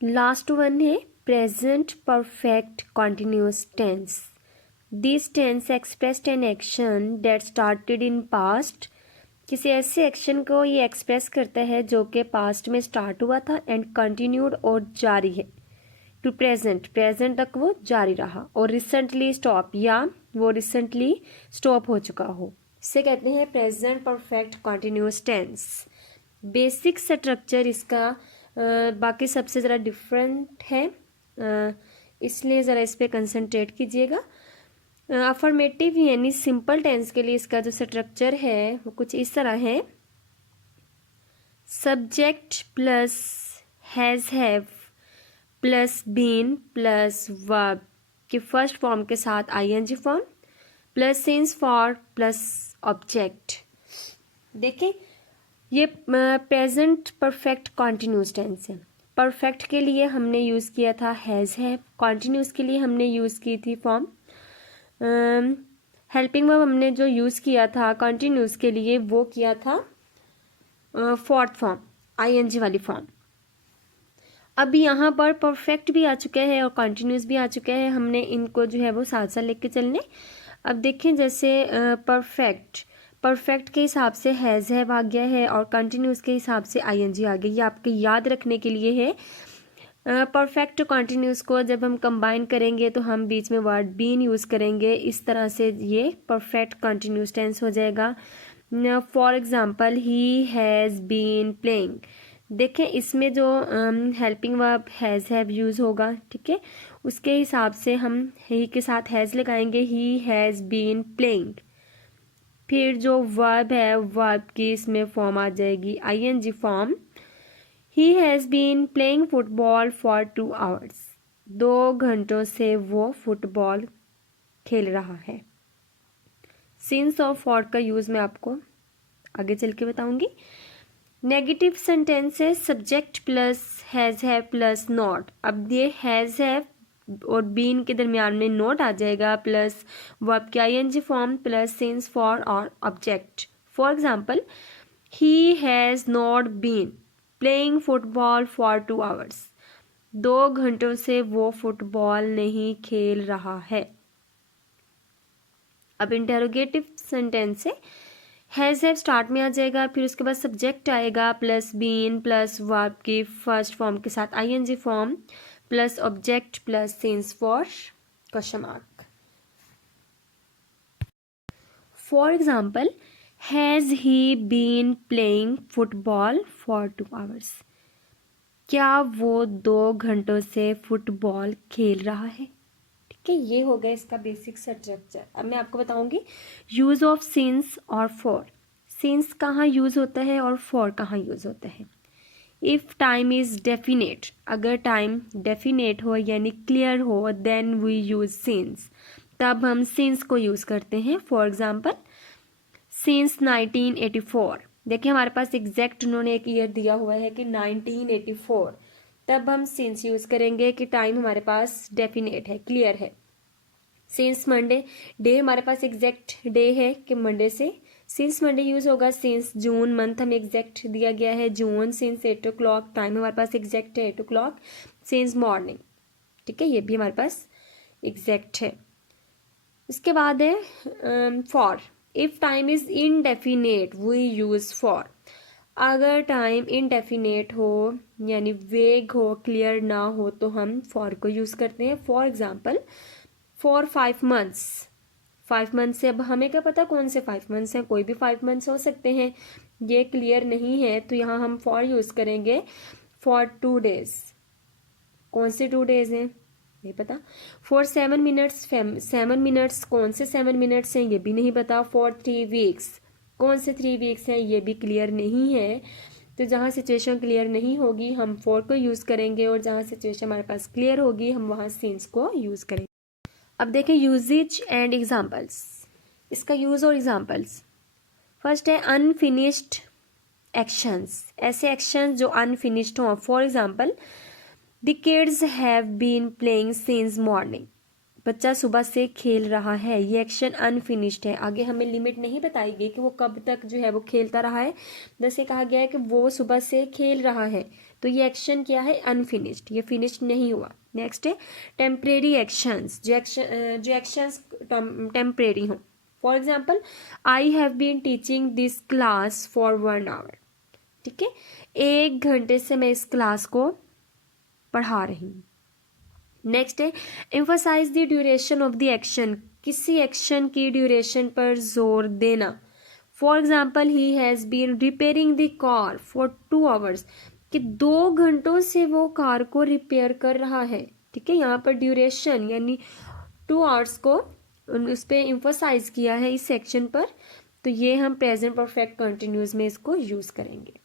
Last one है present perfect continuous tense. This tense expressed an action that started in past. किसी ऐसे action को ये express करता है जो कि पास्ट में स्टार्ट हुआ था एंड कंटिन्यूड और जारी है टू प्रेजेंट, प्रेजेंट तक वो जारी रहा, और रिसेंटली स्टॉप या वो रिसेंटली स्टॉप हो चुका हो। इसे कहते हैं present perfect continuous tense. Basic structure इसका बाकी सबसे ज़रा डिफरेंट है, इसलिए ज़रा इस पर कंसंट्रेट कीजिएगा। अफर्मेटिव यानी सिंपल टेंस के लिए इसका जो स्ट्रक्चर है वो कुछ इस तरह है। Subject plus has have plus been plus verb के फर्स्ट फॉर्म के साथ ING form plus since for plus object. देखिए ये प्रेजेंट परफेक्ट कॉन्टिन्यूस टेंस है। परफेक्ट के लिए हमने यूज़ किया था हैज़ हैव, कॉन्टिन्यूस के लिए हमने यूज़ की थी फॉर्म। हेल्पिंग वर्ब हमने जो यूज़ किया था कॉन्टिन्यूस के लिए वो किया था फोर्थ फॉर्म, आईएनजी वाली फॉर्म। अब यहाँ पर परफेक्ट भी आ चुका है और कॉन्टिन्यूस भी आ चुका है, हमने इनको जो है वो साथ साथ लेके चलने। अब देखें जैसे परफेक्ट के हिसाब से हैज़ हैव आ गया है और कंटिन्यूस के हिसाब से आईएनजी आ गया। ये आपके याद रखने के लिए है। परफेक्ट कॉन्टिन्यूस को जब हम कंबाइन करेंगे तो हम बीच में वर्ड बीन यूज़ करेंगे, इस तरह से ये परफेक्ट कॉन्टिन्यूस टेंस हो जाएगा। For example he has been playing. देखें इसमें जो helping verb has have use होगा, ठीक है, उसके हिसाब से हम ही के साथ हैज़ लगाएंगे, ही हैज़ बीन प्लेइंग। फिर जो वर्ब है वर्ब की इसमें फॉर्म आ जाएगी ING form. He has been playing football for 2 hours। 2 घंटों से वो फुटबॉल खेल रहा है। सिंस और फॉर का यूज़ मैं आपको आगे चल के बताऊंगी। नेगेटिव सेंटेंस है subject plus has have plus not. अब ये हैज़ हैव और बीन के दरमियान में नोट आ जाएगा प्लस वर्ब की ING form plus since for और object. For example he has not been playing football for 2 hours। 2 घंटों से वो फुटबॉल नहीं खेल रहा है। अब इंटेरोगेटिव सेंटेंस है हैज़ हैव स्टार्ट में आ जाएगा, फिर उसके बाद सब्जेक्ट आएगा प्लस बीन प्लस वर्ब की फर्स्ट फॉर्म के साथ ING form plus object plus since for question mark. For example has he been playing football for 2 hours। क्या वो 2 घंटों से फुटबॉल खेल रहा है। ठीक है, ये हो गया इसका बेसिक स्ट्रक्चर। अब मैं आपको बताऊंगी यूज़ ऑफ सिंस और फॉर। सिंस कहाँ यूज़ होता है और फॉर कहाँ यूज़ होता है। इफ़ टाइम इज़ डेफिनेट, अगर टाइम डेफिनेट हो यानी क्लियर हो, देन वी यूज़ सिंस, तब हम सिंस को यूज़ करते हैं। For example since 1984। देखिए हमारे पास एग्जैक्ट उन्होंने एक ईयर दिया हुआ है कि 1984, तब हम सिंस यूज़ करेंगे कि टाइम हमारे पास डेफिनेट है, क्लियर है। सिंस मंडे, डे हमारे पास एग्जैक्ट डे है कि मंडे से सिंस मंडे यूज़ होगा। सिंस जून मंथ हमें एग्जैक्ट दिया गया है जून। सिंस 8 o'clock, टाइम हमारे पास एग्जैक्ट है 8 o'clock। सिंस मॉर्निंग, ठीक है, ये भी हमारे पास एग्जैक्ट है। इसके बाद है for. If time is indefinite we use for. अगर टाइम इनडेफिनेट हो यानी वेग हो, क्लियर ना हो, तो हम फॉर को यूज़ करते हैं। For example for 5 months। 5 months से अब हमें क्या पता कौन से 5 months हैं, कोई भी 5 months हो सकते हैं, ये क्लियर नहीं है, तो यहाँ हम फॉर यूज़ करेंगे। फॉर 2 days, कौन से 2 days हैं नहीं पता। फॉर 7 minutes, 7 minutes कौन से 7 minutes हैं ये भी नहीं पता। फॉर 3 weeks, कौन से 3 weeks हैं ये भी क्लियर नहीं है। तो जहाँ सिचुएशन क्लियर नहीं होगी हम फॉर को यूज़ करेंगे, और जहाँ सिचुएशन हमारे पास क्लियर होगी हम वहाँ सिंस को यूज़ करेंगे। अब देखें यूजेज एंड एग्जाम्पल्स, इसका यूज़ और एग्जाम्पल्स। फर्स्ट है अनफिनिश्ड एक्शंस, ऐसे एक्शन जो अनफिनिश्ड हों। For example the kids have been playing since morning. बच्चा सुबह से खेल रहा है, ये एक्शन अनफिनिश्ड है। आगे हमें लिमिट नहीं बताई गई कि वो कब तक जो है वो खेलता रहा है। जैसे कहा गया है कि वो सुबह से खेल रहा है, तो ये एक्शन क्या है, अनफिनिश्ड, ये फिनिश्ड नहीं हुआ। नेक्स्ट है टेम्परेरी एक्शंस, जो एक्शंस टेम्परेरी हों। For example I have been teaching this class for 1 hour, ठीक है, 1 घंटे से मैं इस क्लास को पढ़ा रही हूँ। नेक्स्ट है emphasize the duration of the action, किसी एक्शन की ड्यूरेशन पर जोर देना। For example he has been repairing the car for 2 hours, कि 2 घंटों से वो कार को रिपेयर कर रहा है, ठीक है। यहाँ पर ड्यूरेशन यानी 2 आवर्स को उस पर एम्फसाइज किया है इस सेक्शन पर, तो ये हम प्रेजेंट परफेक्ट कंटिन्यूस में इसको यूज करेंगे।